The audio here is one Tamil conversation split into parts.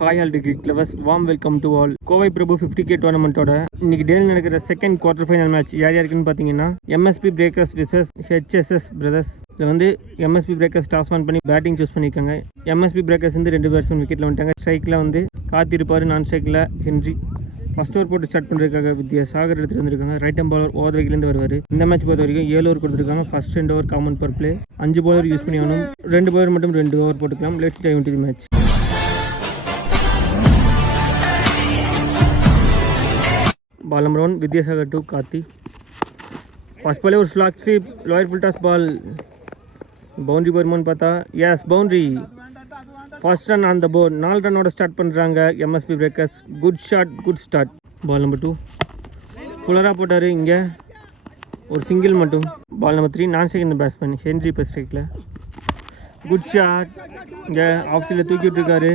Hi all cricket lovers, warm welcome to all. Kovai Prabhu 50K டோர்னமெண்ட்டோட இன்னைக்கு டேல நடக்கிற செகண்ட் குவார்டர் ஃபைனல் மேட்ச் யார் யாருக்குன்னு பார்த்தீங்கன்னா MSP breakers versus HSS brothers. இதில் வந்து எம்எஸ்பி பிரேக்கர்ஸ் டாஸ் ஆன் பண்ணி பேட்டிங் சூஸ் பண்ணியிருக்காங்க. எம்எஸ்பி பிரேக்கர்ஸ் வந்து 2 பேட்ஸ்மேன் விக்கெட்டில் வந்துட்டாங்க. ஸ்ட்ரைக்கில் வந்து காத்திருப்பார், நான் ஸ்ட்ரைக்கில் ஹென்றி. ஃபர்ஸ்ட் ஓவர் போட்டு ஸ்டார்ட் பண்ணுறதுக்காக வித்யாசாகர் எடுத்துகிட்டு வந்திருக்காங்க. ரைட் ஹேண்ட் பாலர் ஓவர் வைக்கிலேருந்து வருவார். இந்த மேட்ச் பொறுத்த வரைக்கும் 7 ஓவர் கொடுத்துருக்காங்க. ஃபர்ஸ்ட் 2 ஓவர் காமன் பர் பிளே. 5 பாலர் யூஸ் பண்ணி ஆகணும். 2 பாலர் மட்டும் 2 ஓவர் போட்டுக்கலாம். Let's dive into the match. Ball number 1 Vidyasagar to Karthi. First பாலே ஒரு slog sweep, lower full toss ball. Boundary வருமானு பார்த்தா yes boundary. First run on the board. 4 ரன்னோட ஸ்டார்ட் பண்ணுறாங்க MSP breakers. Good shot, good start. Ball number 2 ஃபுல்லராக போட்டார். இங்கே ஒரு சிங்கிள் மட்டும். பால் நம்பர் 3 நான் செகண்ட் பேட்ஸ்மேன் ஹென்றி இப்போ ஸ்ட்ரைக்கில். Good shot. இங்கே ஆஃப் சைடில் தூக்கி விட்டுருக்காரு.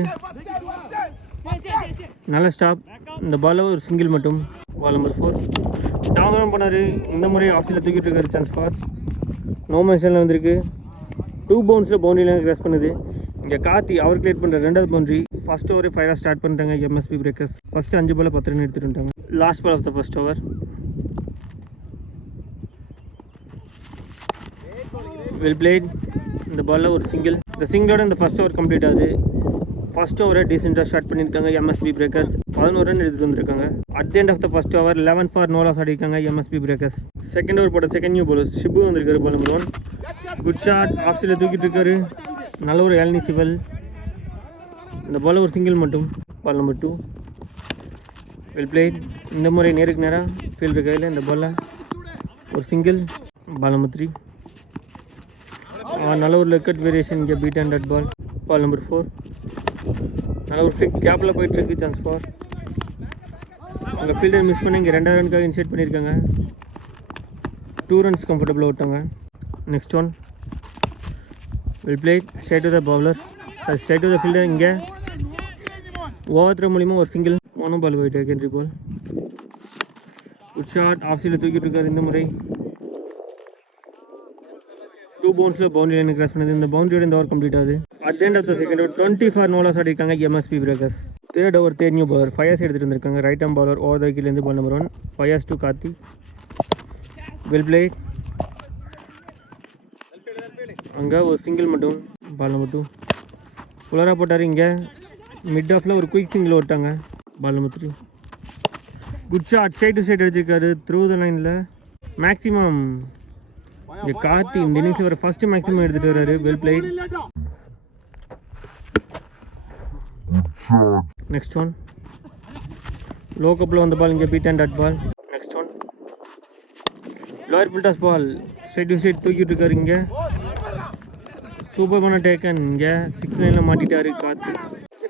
நல்ல ஸ்டாப். இந்த பாலில் ஒரு சிங்கிள் மட்டும். பால் நம்பர் 4 டாங் பண்ணார். இந்த முறை ஆஃப் சைடில் தூக்கிட்டு இருக்காரு. சான்ஸ் ஃபார் நோ மென்ஷனில் வந்திருக்கு. 2 பவுன்ஸில் பவுண்டரிலாம் கிராஸ் பண்ணுது. இங்கே கார்த்தி அவர் கிரியேட் பண்ணுற 2வது பவுண்டரி. ஃபர்ஸ்ட் ஓவரே 5 ஸ்டார்ட் பண்ணிட்டாங்க MSP breakers. First 5 ball 10 run எடுத்துகிட்டு வந்துட்டாங்க. Last ball of the first over. Well played. இந்த பாலில் ஒரு சிங்கிள். இந்த சிங்கிளோட இந்த ஃபர்ஸ்ட் ஓவர் கம்ப்ளீட் ஆகுது. ஃபர்ஸ்ட் ஓவரை டீசெண்டாக ஸ்டார்ட் பண்ணியிருக்காங்க எம்எஸ்பி பிரேக்கர்ஸ். 11 ரன் எடுத்துகிட்டு வந்திருக்காங்க. At the end of the first over 11 for no loss ஆடிருக்காங்க எம்எஸ்பி பிரேக்கர்ஸ். செகண்ட் ஓவர் போட்ட செகண்ட் நியூ பாலர் ஷிபு வந்திருக்காரு. Number number 1 good shot. Off சைடில் தூக்கிட்டு இருக்காரு. நல்ல ஒரு ஏழ்னி சிவல். இந்த பால் ஒரு சிங்கிள் மட்டும். Ball number 2 well played. இந்த முறை நேருக்கு நேராக ஃபீல்டு கையில். இந்த பாலில் ஒரு சிங்கிள். பால் நம்பர் 3 நல்ல ஒரு லெக்கட் வேரியேஷன். இங்கே beat and dot ball. Ball number 4 நல்ல ஒரு ஃபிக் கேப்பில் போயிட்டுருக்கு. சான்ஸ் ஃபார் அங்கே ஃபீல்டர் மிஸ் பண்ணி இங்கே 2வது ரனுக்காக இன்சைட் பண்ணியிருக்காங்க. 2 ரன்ஸ் கம்ஃபர்டபுளாக விட்டாங்க. Next one well played. Straight to the bowler, straight to the fielder. இங்கே ஓவர் த்ரோ மூலிமா ஒரு சிங்கிள். மோனோ பால் போயிட்டு Henry ball. Good shot. Off சைடில் தூக்கிட்டு இருக்காரு. இந்த முறை 2 பவுன்ஸில் பவுண்டரி லைன் கிராஸ் பண்ணுது. இந்த பவுண்டரியோட இந்த ஓவர் கம்ப்ளீட் ஆகுது. At end of the second over 20 for no loss ஆடிருக்காங்க MSP Breakers. Third over third new bowler 5 எடுத்துகிட்டு வந்திருக்காங்க. Right hand bowler over the விக்கெட்லேருந்து. Ball number 1 5 to Karthi. Well played. அங்கே ஒரு சிங்கிள் மட்டும். பால் நம்பர் 2 ஃபுல்லராக போட்டார். இங்கே மிட் ஆஃபில் ஒரு குயிக் சிங்கிள் ஓட்டாங்க. Ball number 3 good shot. Side to side அடிச்சிருக்காரு த்ரூ த லைனில். மேக்ஸிமம் இங்கே கார்த்தி இந்த இன்னிங்ஸில் வர ஃபர்ஸ்ட் மேக்ஸிமம் எடுத்துகிட்டு வர்றாரு. Well played. Next one low கப்பில் வந்த பால். இங்கே beat and dot ball. Next one lower full toss ball. Side to side தூக்கிட்டு இருக்காரு. இங்கே சூப்பரான டேக்கன். இங்கே 6 லைனில் மாட்டிட்டாரு கார்த்தி.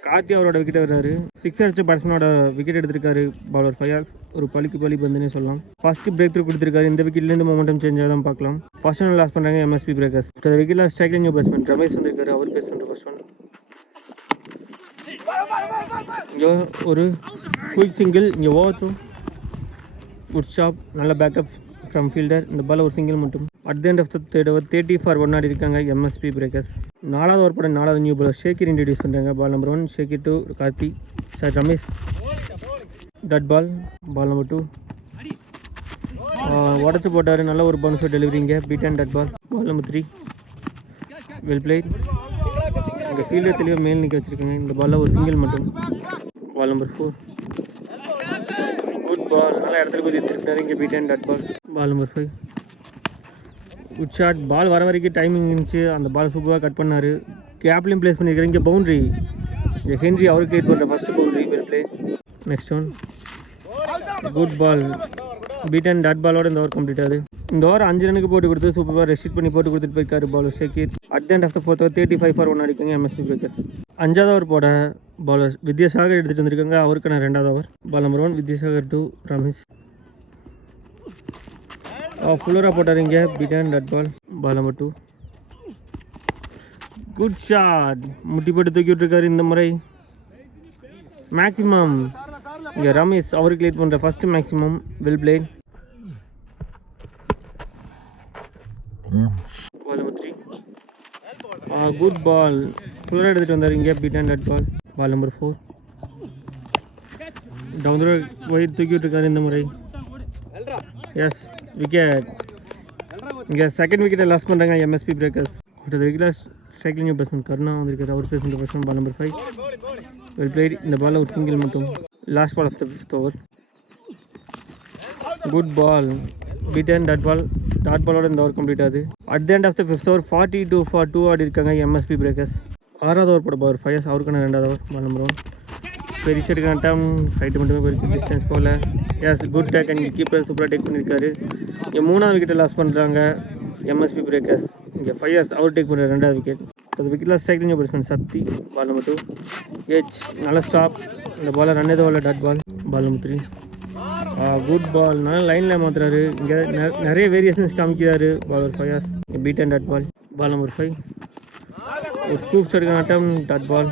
கார்த்தி அவரோட விக்கெட் வர்றாரு. 6 அடிச்ச பேட்ஸ்மேனோட விக்கெட் எடுத்திருக்காரு பாலர் ஃபயாஸ். ஒரு பலிக்கு பலி பந்துன்னு சொல்லலாம். ஃபர்ஸ்ட் பிரேக் த்ரூ கொடுத்துருக்காரு. இந்த விக்கெட்லேருந்து மொமெண்டம் சேஞ்ச் ஆக தான் பார்க்கலாம். ஃபர்ஸ்ட் ஒன் லாஸ் பண்ணுறாங்க எம்எஸ்பி பிரேக்கர்ஸ். இந்த விக்கெட்டில் ஸ்ட்ரைக்கில் நியூ பேட்ஸ்மேன் ரமேஷ் வந்திருக்காரு. அவர் ஃபேஸ் பண்ணுற ஃபர்ஸ்ட் ஒன். இங்கே ஒரு குயிக் சிங்கிள். இங்கே ஓவர் த்ரூ. Good shot. நல்ல பேக்கப் ஃப்ரம் ஃபீல்டர். இந்த பால் ஒரு சிங்கிள் மட்டும். At the end of the third over 30 for 1 ஆடி இருக்காங்க எம்எஸ்பி பிரேக்கர்ஸ். 4வது ஓவர் போட 4வது நியூ பாலர் ஷேக்கிர் இன்ட்ரடியூஸ் பண்ணுறாங்க. Ball number 1 Shakir to Karthi. Sir Ramesh. Dot ball. Ball number 2 உடச்சி போட்டார். நல்ல ஒரு பவுன்ஸ் டெலிவரிங்க. Beat and dot ball. Ball number 3 well played. இங்கே ஃபீல்டர் தெளிவாக மேல் நிற்க வச்சுருக்காங்க. இந்த பாலில் ஒரு சிங்கிள் மட்டும். Ball number 4 good ball. நல்லா இடத்துல போய் எடுத்துருக்காரு. இங்கே beat and dot ball. Ball number 5 good shot. Ball வர வரைக்கும் டைமிங் இருந்துச்சு. அந்த பால் சூப்பராக கட் பண்ணார். கேப்லையும் பிளேஸ் பண்ணியிருக்காரு. இங்கே பவுண்ட்ரி. இங்கே ஹென்றி அவர் கிரியேட் பண்ணுற first boundary. Well play. Next one good ball. Beat and dot பாலோட இந்த ஓவர் கம்ப்ளீட் ஆகுது. இந்த ஓவர் 5 ரனுக்கு போட்டு கொடுத்து சூப்பராக ரெஸ்ட்ரிக்ட் பண்ணி போட்டு கொடுத்துட்டு போயிருக்காரு bowler Shakir. At the end of the fourth over 35 for 1 அடிக்காங்க எம்எஸ்பி பிரேக்கர்ஸ். 5வது ஓவர் போட பாலர் வித்யாசாகர் எடுத்துகிட்டு வந்திருக்காங்க. அவருக்கான 2வது over. Ball number 1 Vidyasagar to Ramesh. ஃபுல்லராக போட்டார். இங்கே beat and dot ball. Ball number 2 good shot. முட்டி போட்டு தூக்கி விட்டுருக்காரு. இந்த முறை மேக்ஸிமம். இங்கே ரமேஷ் அவருக்கு லேட் பண்ணுற first maximum. Well played. Ball number 3 good ball. ஃபுல்லராக எடுத்துகிட்டு வந்தார். இங்கே beat and dot ball. Ball number 4. Down the wide தூக்கி விட்டுருக்காரு இந்த முறை. Yes wicket. இங்கே செகண்ட் விக்கெட்டை லாஸ் பண்ணுறாங்க எம்எஸ்பி பிரேக்கர்ஸ். அடுத்த விக்கெட் ஸ்ட்ரைக்கிங் பேட்ஸ்மேன் கருணா வந்திருக்காரு. அவர் பேசுகிற பர்சன் பால் நம்பர் 5. Well played. இந்த பாலில் ஒரு சிங்கிள் மட்டும். Last ball of the 5th over. Good ball. Beaten dot பாலோட இந்த ஓவர் கம்ப்ளீட் ஆகுது. At the end of the 5th over 42-2 ஆடி இருக்காங்க எம்எஸ்பி பிரேக்கர்ஸ். 6வது ஓவர் போட பவர் 5 அவருக்கான 2வது ஓவர். Ball number 1. பெரிய ஷெட்டுக்கான டைம் ஹைட்டு மட்டுமே போயிருக்கு, டிஸ்டன்ஸ் போகல. Yes good take and keeper சூப்பராக டேக் பண்ணியிருக்காரு. இங்கே 3வது விக்கெட்டை லாஸ் பண்ணுறாங்க எம்எஸ்பி பிரேக்கர்ஸ். இங்கே 5 years அவர் டேக் பண்ணுற 2வது விக்கெட். அது விக்கெட்டில் striking batsman Sakthi. Ball number 2. எச் நல்ல ஸ்டாப். இந்த பாலில் ரன் எதுவும் இல்லை. Dot ball. Ball number 3. Good ball. நல்லா லைனில் மாற்றுறாரு. இங்கே நிறைய வேரியேஷன்ஸ் காமிக்கிறாரு. பால் ஒரு 5 years. Beaten dot ball. Ball number 5. ஒரு ஸ்கூப் ஷாட்டுக்கான attempt. Dot ball.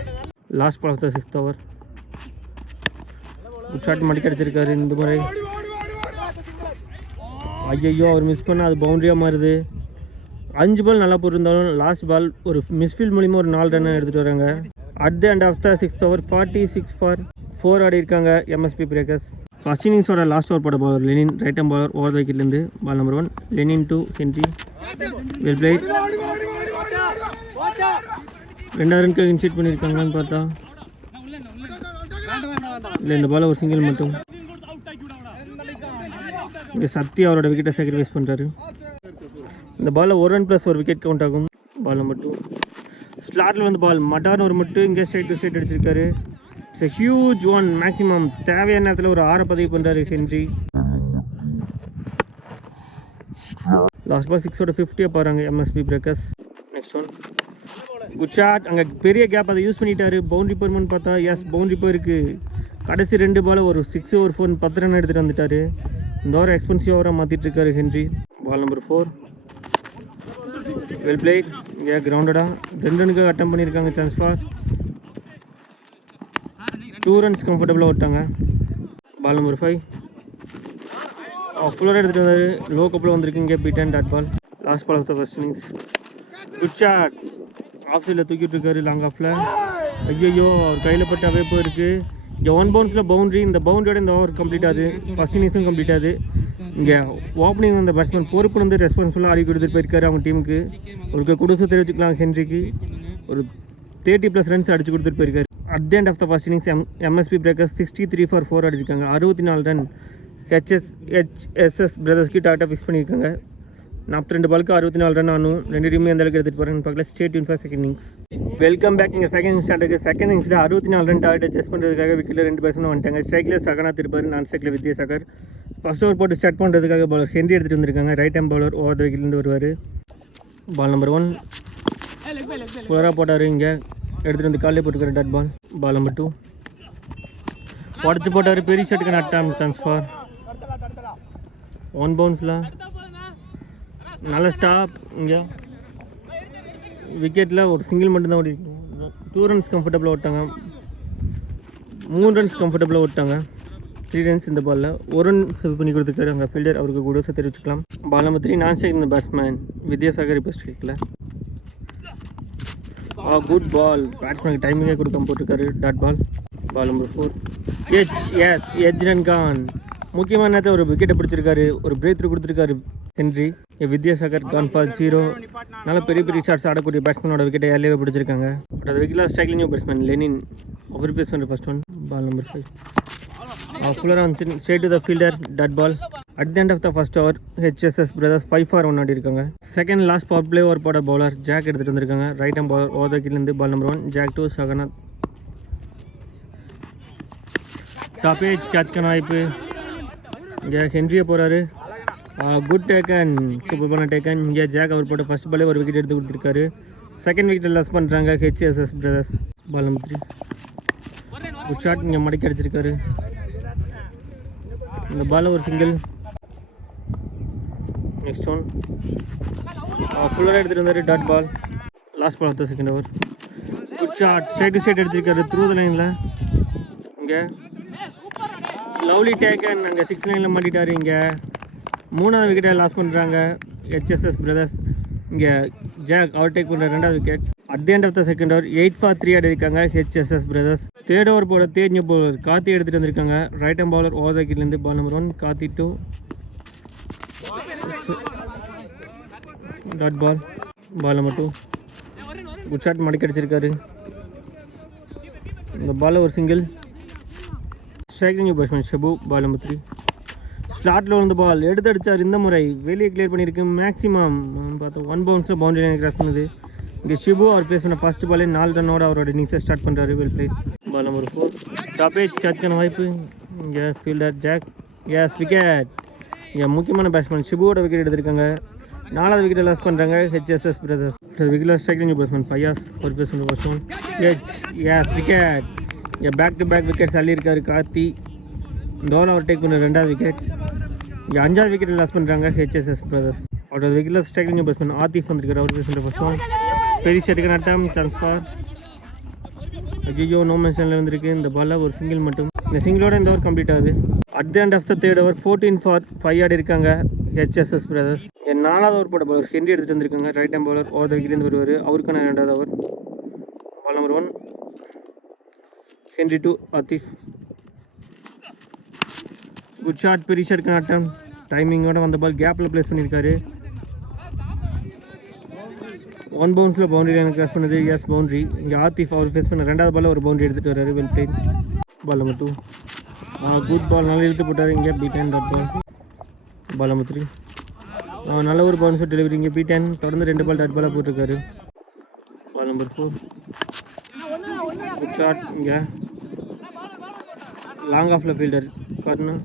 Last ball of the 6th over. Good shot மடிக்க அடிச்சிருக்காரு இந்த முறை. ஐயோ அவர் மிஸ் பண்ணால் அது பவுண்டரியாக மாறுது. 5 பால் நல்லா போட்டிருந்தாலும் லாஸ்ட் பால் ஒரு மிஸ்ஃபீல்ட் மூலிமா ஒரு 4 ரன் எடுத்துகிட்டு வராங்க. At the end of the 6th over 46-4 ஆடி இருக்காங்க எம்எஸ்பி பிரேக்கர்ஸ். ஃபர்ஸ்ட் இன்னிங்ஸோட லாஸ்ட் ஓவர் போட bowler Lenin. Right hand bowler over விக்கெட்லேருந்து. Ball number 1. Lenin to Henry. Well played. 2வது ரனுக்கு இன்சீட் பண்ணியிருக்காங்கன்னு பார்த்தா இல்லை, இந்த பால் ஒரு சிங்கிள் மட்டும். இங்கே சக்தி அவரோட விக்கெட்டை சாக்ரிஃபைஸ் பண்ணுறாரு. இந்த பாலில் 1 run + 1 விக்கெட் கவுண்ட் ஆகும். Ball number 2. ஸ்லாட்டில் வந்து பால் மட்டார்னு ஒரு மட்டும் இங்கே ஸ்ட்ரைட் டு ஸ்ட்ரைட் அடிச்சிருக்காரு. It's a huge one. Maximum தேவையான நேரத்தில் ஒரு 6 பதிவு பண்ணுறாரு ஹென்றி. லாஸ்ட் பால் 6ஓட 50 போகிறாங்க MSP breakers. Next one good shot. அங்கே பெரிய கேப் அதை யூஸ் பண்ணிட்டாரு. பவுண்டரி போயிருமான்னு பார்த்தா எஸ் பவுண்டரி போயிருக்கு. கடைசி 2 பால் ஒரு 6 over 4 10 ரன் எடுத்துகிட்டு வந்துட்டார். இந்த ஓவர் எக்ஸ்பென்சிவ் ஓவராக மாற்றிட்டு இருக்காரு Henry. Ball number 4. Well played. இங்கே கிரவுண்டடாக 2 ரனுக்கு அட்டம் பண்ணியிருக்காங்க. சான்ஸ் ஃபார் 2 runs கம்ஃபர்டபுளாக விட்டாங்க. பால் நம்பர் 5. ஃபுல்லராக எடுத்துகிட்டு வந்தார். லோ கப்பில் வந்திருக்கு. இங்கே beaten dot ball. Last ball of the first innings. Good shot. Off சைடில் தூக்கிட்டு இருக்காரு லாங் ஆஃபில். ஐயோ அவர் கையில் பட்டாவே போயிருக்கு. இங்கே 1 bounce பவுண்டரி. இந்த பவுண்டரியோட இந்த ஓவர் கம்ப்ளீட் ஆகுது. ஃபர்ஸ்ட் இன்னிங்ஸும் கம்ப்ளீட் ஆகுது. இங்கே ஓப்பனிங் அந்த பேட்ஸ்மேன் பொறுப்பு வந்து ரெஸ்பான்சிபிளாக ஆடி கொடுத்துட்டு போயிருக்காரு அவங்க டீமுக்கு. ஒரு குடுசு தெரிவிச்சுக்கலாம் ஹென்ரிக்கு. ஒரு 30+ runs அடிச்சு கொடுத்துட்டு போயிருக்காரு. At the end of the first innings MSP breakers 63-4 அடிச்சிருக்காங்க. 64 ரன் ஹெச்எஸ்எஸ் பிரதர்ஸ்க்கு டாட்டா ஃபிக்ஸ் பண்ணியிருக்காங்க. 42 பாலுக்கு 64 ரன் ஆனும். 2 டீமும் எந்த அளவுக்கு எடுத்துகிட்டு போகிறாங்க பார்க்கல. Stay tuned for second innings. Welcome back. இங்கே செகண்ட் இன்னிங்ஸ் ஸ்டார்ட். செகண்ட் இன்னிங்ஸில் 64 ரன் டார்கெட் அட்ஜஸ்ட் பண்ணுறதுக்காக விக்கெட்டில் 2 பேட்ஸ்மேன் வந்துட்டாங்க. ஸ்ட்ரைக்கில் சகனாத் இருப்பார். நான் ஸ்ட்ரைக்கில் வித்யாசாகர். ஃபர்ஸ்ட் ஓவர் போட்டு ஸ்டார்ட் பண்ணுறதுக்காக பவுலர் ஹென்றி எடுத்துகிட்டு வந்திருக்காங்க. ரைட் ஹேண்ட் பவுலர் ஓவர் விக்கெட்லேருந்து வருவார். பால் நம்பர் 1 ஃபுல்லராக போட்டார். இங்கே எடுத்துகிட்டு வந்து காலையில் போட்டுருக்காரு டாட் பால். பால் நம்பர் 2 உடச்சி போட்டார். பெரிய ஷாட்டுக்கான அட்டம். Chance for 1 bounce. நல்ல ஸ்டாப். இங்கே விக்கெட்டில் ஒரு சிங்கிள் மட்டும்தான் ஓடி. 2 runs கம்ஃபர்டபுளாக விட்டாங்க. 3 runs கம்ஃபர்டபுளாக விட்டாங்க. 3 runs இந்த பாலில் 1 run சேவ் பண்ணி கொடுத்துருக்காரு அங்கே ஃபீல்டர். அவருக்கு கூட தெரிவிச்சுக்கலாம். பால் நம்பர் 3 நான் ஸ்ட்ரைக் இந்த பேட்ஸ்மேன் வித்யாசாகர் இப்போ ஸ்ட்ரைக்கில். குட் பால். பேட்ஸ்மேனுக்கு டைமிங்கே கொடுக்காம போட்டிருக்காரு டாட் பால். Ball number 4. எச் ரன் கான். முக்கியமான நேரத்தில் ஒரு விக்கெட்டை பிடிச்சிருக்காரு. ஒரு பிரேக் த்ரூ கொடுத்துருக்காரு ஹென்றி. Vidyasagar gone for 0. நல்ல பெரிய பெரிய ஷாட்ஸ் ஆடக்கூடிய பேட்ஸ்மேனோட விக்கெட்டை ஏர்லியாக பிடிச்சிருக்காங்க. அது விக்கெட்டில் ஸ்ட்ரைக்கிங் பேட்ஸ்மேன் லெனின் அவர் பேஸ் பண்ணுற ஃபர்ஸ்ட் ஒன். பால் நம்பர் 5 ஃபுல்லராக வந்து straight to the fielder dot ball. At the end of the first over HSS brothers 5 for 1 ஆடி இருக்காங்க. Second last power play over போட பவுலர் ஜாக் எடுத்துகிட்டு வந்திருக்காங்க. ரைட் ஹேண்ட் பவர் ஓவர் விக்கெட்லேருந்து. Ball number 1 Jack to Saganath. Top edge கேட்ச்க்கான வாய்ப்பு. இங்கே ஹென்ரியை போகிறாரு. Good taken. சூப்பரான டேக்கன். இங்கே ஜாக் அவர் போட்ட ஃபர்ஸ்ட் பாலே ஒரு விக்கெட் எடுத்து கொடுத்துருக்காரு. செகண்ட் விக்கெட் லாஸ் பண்ணுறாங்க HSS brothers. Ball number 3 good shot. இங்கே மடக்கி அடிச்சிருக்காரு. இந்த பாலில் ஒரு சிங்கிள். நெக்ஸ்ட் ஒன் ஃபுல்லராக எடுத்துகிட்டு வந்தார் dot ball. Last ball of the second over. Good shot. Straight to straight அடிச்சிருக்காரு த்ரூ த லைனில். இங்கே லவ்லி டேக்கன். அங்கே 6 லைனில் மாட்டிட்டார். இங்கே 3வது விக்கெட்டை லாஸ் பண்ணுறாங்க ஹெச்எஸ்எஸ் பிரதர்ஸ். இங்கே ஜாக் அவர் டேக் பண்ணுற 2வது wicket. At the end of the second over 8 for 3 ஆடி இருக்காங்க ஹெச்எஸ்எஸ் பிரதர்ஸ். தேர்ட் ஓவர் போட தேர்ட் பவுலர் கார்த்தி எடுத்துகிட்டு வந்திருக்காங்க. Right hand bowler over the விக்கெட்லேருந்து ball number 1 Karthi 2 dot ball. Ball number 2 good shot மடக்கி அடிச்சிருக்காரு. இந்த பால் ஒரு single. Striking batsman Shabu. Ball number 3 ஸ்லாட்டில் வந்து பால் எடுத்து அடித்தார். இந்த முறை வெளியே கிளியர் பண்ணியிருக்கு. மேக்ஸிமம் பார்த்தா 1 பவுன்ஸில் பவுண்டரி லைன் கிராஸ் பண்ணுது. இங்கே ஷிபு அவர் பேஸ் பண்ண ஃபர்ஸ்ட் பாலே 4 ரன்னோட அவரோட இன்னிங்ஸை ஸ்டார்ட் பண்ணுறாரு. Well played. பால் நம்பர் 4 டாப்பேஜ் கேட்ச்க்கான வாய்ப்பு. இங்கே ஃபீல்டர் ஜாக். S wicket. இங்கே முக்கியமான பேட்ஸ்மேன் ஷிபுவோட விக்கெட் எடுத்திருக்காங்க. 4வது விக்கெட்டை லாஸ் பண்ணுறாங்க ஹெச்எஸ்எஸ் பிரதர்ஸ். விக்கெட்டில் ஸ்ட்ரைக்கிங் பேட்ஸ்மேன் ஃபயாஸ் அவர் பேஸ் பண்ண ஃபர்ஸ்ட் ஒன். Yes wicket. இங்கே பேக் டு பேக் விக்கெட்ஸ் அள்ளியிருக்காரு கார்த்தி. இந்த ஓவர் அவர் டேக் பண்ண 2வது விக்கெட். இங்கே 5வது விக்கெட்டை லாஸ் பண்ணுறாங்க ஹெச்எஸ்எஸ் பிரதர்ஸ். அவரோட விக்கெட்டில் ஸ்ட்ரைக்கிங் பேட்ஸ்மேன் ஆத்திஃப் வந்திருக்காரு. அவர் பேஸ் பண்ணுற ஃபர்ஸ்ட் ஒன். பெரிய ஷட்டுக்கான அட்டம் சான்ஸ் ஃபார். ஐயோ நோ மென்ஷனில் வந்திருக்கு. இந்த பாலில் ஒரு சிங்கிள் மட்டும். இந்த சிங்கிளோட இந்த ஓவர் கம்ப்ளீட் ஆகுது. At the end of the third over 14 for 5 ஆடி இருக்காங்க ஹெச்எஸ்எஸ் பிரதர்ஸ். 4வது ஓவர் போட பவுலர் ஹென்ரி எடுத்துகிட்டு வந்திருக்காங்க. Right hand bowler over the விக்கெட்லேருந்து வருவார். அவருக்கான 2வது over. Ball number 1 Henry 2 Atif. Good shot பெரிய ஷட்டுக்கான அட்டம். டைமிங்கோட வந்த பால் கேப்பில் பிளேஸ் பண்ணியிருக்காரு. 1 பவுன்ஸில் பவுண்டரி லைன் கிராஸ் பண்ணுது. Yes boundary. இங்கே ஆத்திஃப் அவர் ஃபேஸ் பண்ண 2வது பால் ஒரு பவுண்டரி எடுத்துகிட்டு வர்றாரு. Well played. Ball number 2 good ball. நல்லா இழுத்து போட்டார். இங்கே beaten dot ball. Ball number 3 நல்ல ஒரு பவுன்ஸ் டெலிவரி. இங்கே பீட்டன் தொடர்ந்து 2 பால் டாட் பாலாக போட்டிருக்காரு. Ball number 4 good shot. இங்கே லாங் ஆஃபில் ஃபீல்டர் கார்னர்.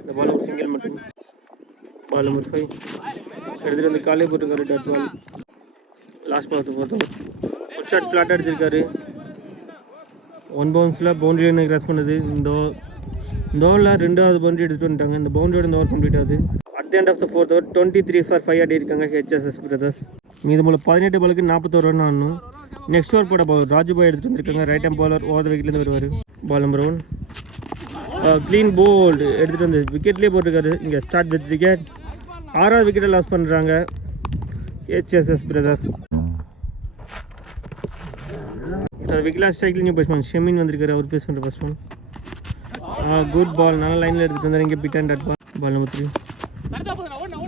இந்த பால் ஒரு சிங்கிள் மட்டும். பால் நம்பர் 5 எடுத்துகிட்டு வந்து காலே போட்டிருக்காரு. Dot ball. Last ball 4th over. Good shot flat அடிச்சிருக்காரு. 1 பவுன்ஸில் பவுண்டரி லைனை கிராஸ் பண்ணுது. இந்த ஓவரில் 2வது பவுண்டரி எடுத்துகிட்டு வந்துட்டாங்க. இந்த பவுண்டரியோட இந்த ஓவர் கம்ப்ளீட் ஆகுது. At the end of the 4th over 23 for 5 ஆடி இருக்காங்க ஹெச்எஸ்எஸ் பிரதர்ஸ். மீதமுள்ள 18 பாலுக்கு 41 ரன் ஆடணும். நெக்ஸ்ட் ஓவர் போட பவுலர் ராஜுபாய் எடுத்துகிட்டு வந்திருக்காங்க. Right hand bowler over the விக்கெட்லேருந்து வருவார். பால் நம்பர் 1 க்ளீன் போல்டு எடுத்துகிட்டு வந்து விக்கெட்லேயே போட்டிருக்காரு. இங்கே ஸ்டார்ட் வித் விக்கெட். 6வது விக்கெட்டை லாஸ் பண்ணுறாங்க HSS brothers. Wicket striking batsman Shemin வந்திருக்காரு. அவர் பேஸ் பண்ணுற ஃபர்ஸ்ட் ஒன். Good ball. நல்ல லைனில் எடுத்துகிட்டு வந்தார். இங்கே beat and dot ball. Ball number 3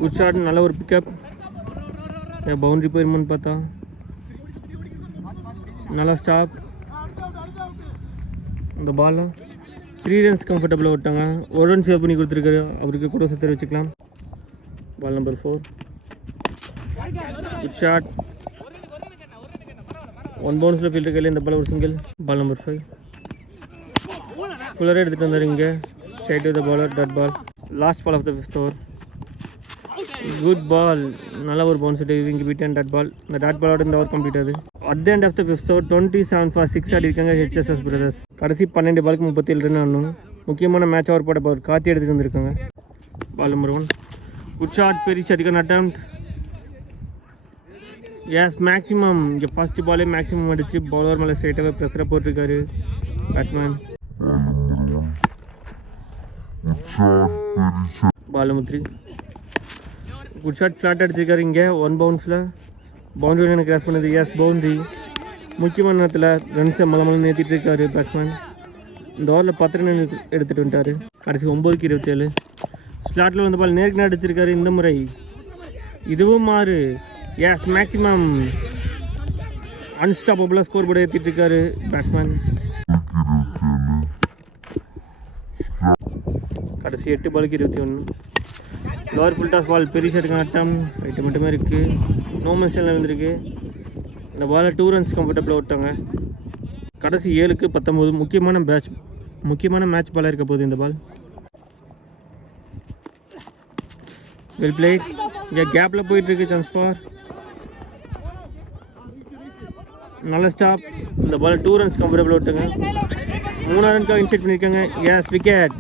good shot. நல்ல ஒரு பிக்கப். பவுண்டரி போயிருமான்னு பார்த்தா நல்லா ஸ்டாப். இந்த பாலில் 3 runs கம்ஃபர்டபுளாக விட்டாங்க. 1 run சேவ் பண்ணி கொடுத்துருக்காரு. அவருக்கு கூட சேர்த்து வச்சுக்கலாம். Ball number 4 good shot. 1 பவுன்ஸில் ஃபீல்டர் கையில் இந்த பால் ஒரு சிங்கிள். பால் நம்பர் 5 ஃபுல்லராக எடுத்துகிட்டு வந்தார். இங்கே straight with the bowler dot ball. Last ball of the 5th over. Good ball. நல்ல ஒரு பவுன்ஸ் இங்கே பீட் அண்ட் டாட் பால். இந்த டாட் பாலோட இந்த ஓவர் கம்ப்ளீட் ஆகுது. At the end of the 5th over 27 for 6 ஆடி இருக்காங்க ஹெச்எஸ்எஸ் பிரதர்ஸ். கடைசி 12 பாலுக்கு 37 ரன் ஆடணும். முக்கியமான மேட்ச் ஓவர் போட பவர் கார்த்தி எடுத்துகிட்டு வந்திருக்காங்க. பால் நம்பர் 1 குட் ஷாட் பெரிய ஷட்டுக்கான அட்டெம்ப்ட். Yes maximum. இங்கே ஃபர்ஸ்ட் பாலே மேக்ஸிமம் அடித்து பவுலர் மேலே ஸ்ட்ரைட்டாகவே ப்ரெஷராக போட்டிருக்காரு batsman. Ball number 3 good shot flat அடிச்சிருக்காரு. இங்கே 1 பவுன்ஸில் பவுண்டரி லைனை கிராஸ் பண்ணுது. Yes boundary. முக்கியமான நேரத்தில் ரன்ஸை மலை நேற்றிட்டு இருக்காரு பேட்ஸ்மேன். இந்த ஓவரில் 10 ரன் எடுத்துகிட்டு வந்துட்டார். கடைசி 9க்கு 27. ஸ்லாட்டில் வந்து பால் நேருக்கு அடிச்சிருக்காரு. இந்த முறை இதுவும் மாறு. Yes maximum. அன்ஸ்டாப்பபிளாக ஸ்கோர் போர்டு ஏற்றிட்டு இருக்காரு பேட்ஸ்மேன். கடைசி 8 பாலுக்கு 21. லோவர் ஃபுல் டாஸ் பால் பெரிய ஷட்டுக்கான அட்டம். ரைட்டு மட்டுமே இருக்குது. நோ மென்ஷனில் வந்துருக்கு. இந்த பாலை 2 runs கம்ஃபர்டபுளாக விட்டாங்க. கடைசி 7க்கு 19. முக்கியமான மேட்ச் பாலாக இருக்க போகுது இந்த பால். Well played. இங்கே கேப்பில் போயிட்டுருக்கு. Chance for. நல்ல ஸ்டாப். இந்த பால் 2 runs கம்ஃபர்டபுளாக விட்டாங்க. 3 ரன்காக இன்செட் பண்ணியிருக்காங்க. Yes wicket.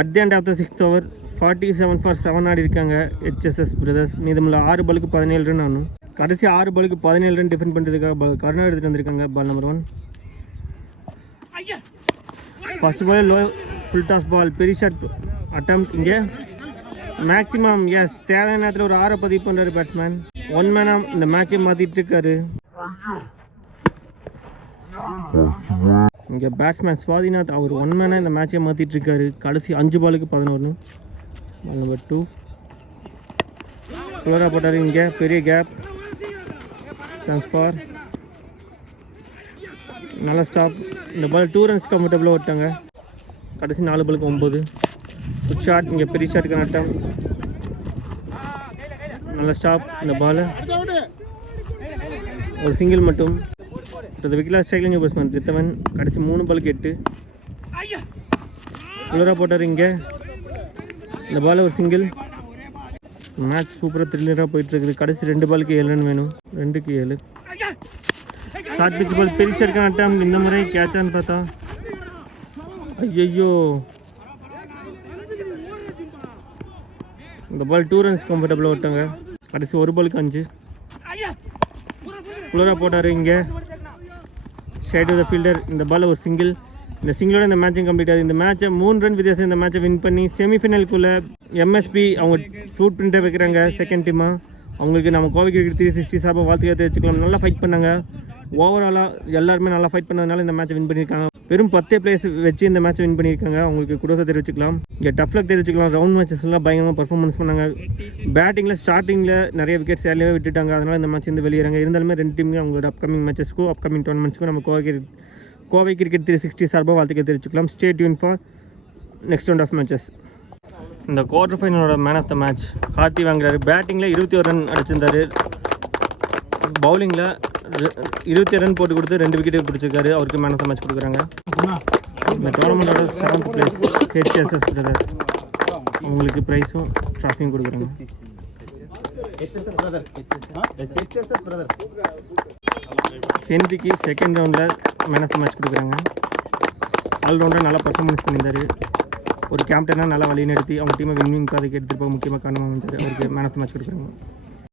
At the end of the 6th over 47 for 7 ஆடி இருக்காங்க ஹெச்எஸ்எஸ் பிரதர்ஸ். மீதமுள்ள 6 பாலுக்கு 17 ரன் ஆகணும். கடைசி 6 பாலுக்கு 17 ரன் டிஃபெண்ட் பண்ணுறதுக்காக கர்னர் எடுத்துகிட்டு வந்திருக்காங்க. Ball number 1 first ball low full toss ball பெரிய ஷாட் அட்டம். இங்கே மேக்ஸிமம். எஸ் தேவையான நேரத்தில் ஒரு 6 பதிவு பண்ணுறாரு பேட்ஸ்மேன். 1 மேனாக இந்த மேட்சை மாற்றிட்டு இருக்காரு. இங்கே பேட்ஸ்மேன் சுவாதிநாத் அவர் 1 மேனாக இந்த மேட்சை மாற்றிட்டு இருக்காரு. கடைசி 5 பாலுக்கு 11. பால் நம்பர் 2 குளோரா போட்டார். இங்கே பெரிய கேப், சான்ஸ் ஃபார் நல்ல ஸ்டாப். இந்த பால் 2 ரன்ஸ் கம்ஃபர்டபுளாக விட்டாங்க. கடைசி 4 பாலுக்கு 9. குட் ஷாட், இங்கே பெரிய ஷாட்டுக்கு நட்டம், நல்ல ஸ்டாப். இந்த பால் ஒரு சிங்கிள் மட்டும். Wicket striking batsman Rithavan. கடைசி 3 பாலுக்கு 8. குளோரா போட்டார். இங்கே இந்த பால் ஒரு சிங்கிள். மேட்ச் சூப்பராக த்ரில்லராக போயிட்டுருக்குது. கடைசி 2 பாலுக்கு 7 ரன் வேணும். 2க்கு 7. ஷார்ட் பிச் பால் பெரிய ஷாட்க்கு நட்டம். இந்த முறை கேட்சான்னு பார்த்தா ஐயோ, இந்த பால் 2 ரன்ஸ் கம்ஃபர்டபுளாக விட்டாங்க. கடைசி 1 பாலுக்கு 5. குளோரா போட்டார். இங்கே ஷைட் டு த ஃபீல்டர். இந்த பால் ஒரு சிங்கிள். இந்த சிங்கிளோட இந்த மேட்சும் கம்ப்ளீட் ஆகுது. இந்த மேட்சை 3 ரன் வித்தியாசம் இந்த மேட்சை வின் பண்ணி செமிஃபைனலுக்குள்ளே எம்எஸ்பி அவங்க ஃபுட் பிரிண்ட்டை வைக்கிறாங்க செகண்ட் டீமாக. அவங்களுக்கு நம்ம கோவை கிரிக்கெட் 360 சார்பாக வாழ்த்துக்களை தெரிவிச்சுக்கலாம். நல்லா ஃபைட் பண்ணாங்க. ஓவராலாக எல்லாருமே நல்லா ஃபைட் பண்ணதுனால இந்த மேட்சை வின் பண்ணியிருக்காங்க. வெறும் 10 பிளேயர்ஸ் வச்சு இந்த மேட்ச் வின் பண்ணியிருக்காங்க. அவங்களுக்கு குடோசை தெரிவிச்சுக்கலாம். இங்கே டஃப் லக் தெரிவிச்சுக்கலாம். ரவுண்ட் மேட்சஸ்லாம் பயங்கரமாக பர்ஃபார்மன்ஸ் பண்ணாங்க. பேட்டிங்கில் ஸ்டார்டிங்கில் நிறைய விக்கெட்ஸ் ஏர்லியாகவே விட்டுட்டாங்க. அதனால் இந்த மேட்ச் வந்து வெளியேறாங்க. இருந்தாலுமே 2 டீமுக்கு அவங்களோட அப்கமிங் மேட்சஸ்க்கும் அப்கமிங் டோர்னமெண்ட்ஸ்க்கும் நம்ம கோவை கிரிக்கெட் 360 சார்பாக வாழ்த்துக்கள் தெரிவிச்சுக்கலாம். Stay tuned for next round of matches. இந்த குவார்டர் ஃபைனலோட man of the match Karthi வாங்குறாரு. பேட்டிங்கில் 21 ரன் அடிச்சிருந்தார். பவுலிங்கில் 20 ரன் போட்டு கொடுத்து 2 விக்கெட் பிடிச்சிருக்காரு. அவருக்கு மேன் ஆஃப் த மேட்ச் கொடுக்குறாங்க. இந்த டோர்னமெண்ட்டோட 7th பிளேஸ் ஹெச்எஸ்எஸ் பிரதர். அவங்களுக்கு ப்ரைஸும் ட்ராஃபியும் கொடுக்குறாங்க. ஹென்ரிக்கு செகண்ட் ரவுண்டில் மேன் ஆஃப் த மேட்ச் கொடுக்குறாங்க. ஆல்ரவுண்டர் நல்லா பர்ஃபார்மன்ஸ் பண்ணியிருந்தார். ஒரு கேப்டனாக நல்லா வழி நடத்தி அவங்க டீமை வின்னிங் பாதைக்கு எடுத்துகிட்டு போக முக்கியமாக காரணமாக வந்துச்சு. அவருக்கு மேன் ஆஃப் த மேட்ச் கொடுக்குறாங்க.